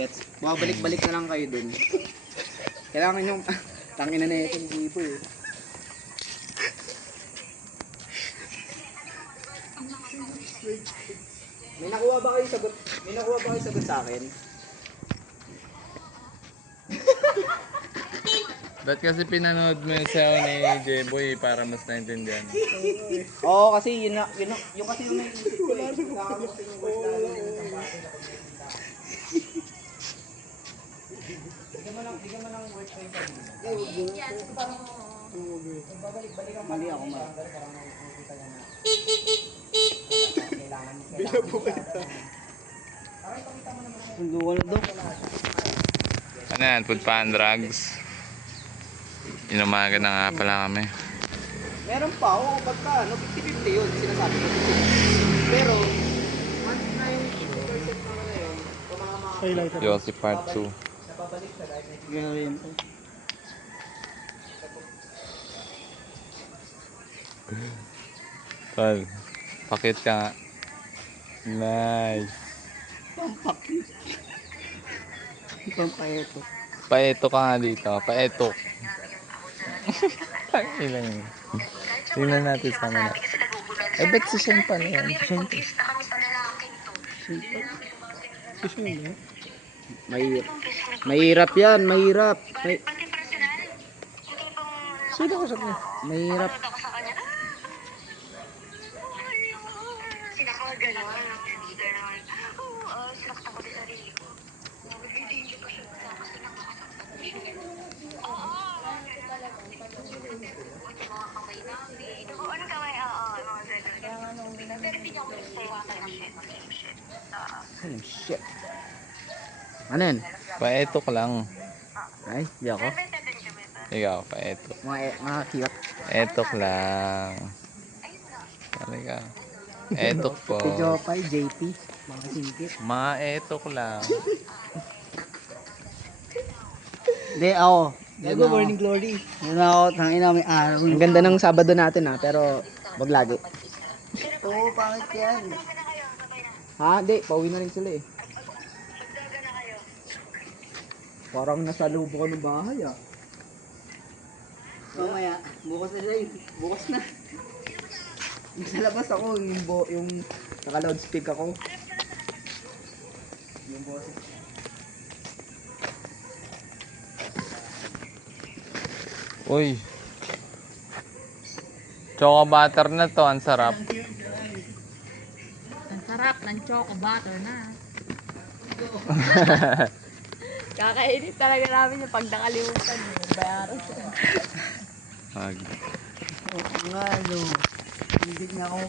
Gets? Bumabalik-balik na lang kayo dun. Kailangan yung... Tangina na ito, hindi po eh. May nakuha ba kayo sagot? May nakuha ba kayo sagot sa akin? Ba't kasi pinanood mo yung sayo ni J-Boy para mas naintindihan? Oo, kasi yun yung kasi yung naisip ko eh. Kakamusin yung word lalo na yung tambate na pagkikita. Bigyan mo ng word ko yung sabihin. Mali ako, mali. Kailangan mo. Sundo ko na daw. Ano yan? Food pa and drugs? Inumaga na nga pala kami. Meron pa, oo, pagka, no, 50-50 yun, sinasabi ko. Pero, once na yung 50% naman na yun, tumama Yossi part 2. napabalik sa life. Gawin po. Tol, pakit ka nga. Nice. Pampakit. Pampaeto. Paeto ka nga dito. Paeto. Ilang yun. Tingnan natin sa kanila. Eh, ba't si Shen pa na yan? Shen pa. Gusto mo ba? Mahirap yan, mahirap. Sino ka sa kanya? Mahirap. Oh, shit. Ano yan? Paeto ka lang. Ay, di ako. Ikaw, paeto. Mga cute. Eto ka lang. Halika. Etok po. Si Jopay, JP, mga singkit. Maetok lang. Hindi, ako. Gago, morning glory. Yun ako, tangina may araw. Ang ganda ng Sabado natin ha, pero wag lagi. Oo, pangit yan. Ha? Hindi, pauwi na rin sila eh. Parang nasa loob ko ng bahay ah. Mamaya, bukas na siya. Bukas na. Sa labas ako, yung naka-loudspeak ako. Yung boses. Uy. Choco butter na to, ang sarap. Ang sarap ng choco butter na. Kakainit talaga namin yung pag nakalimutan yung bayaran. Mag. Oo nga, no. Hindi niya ako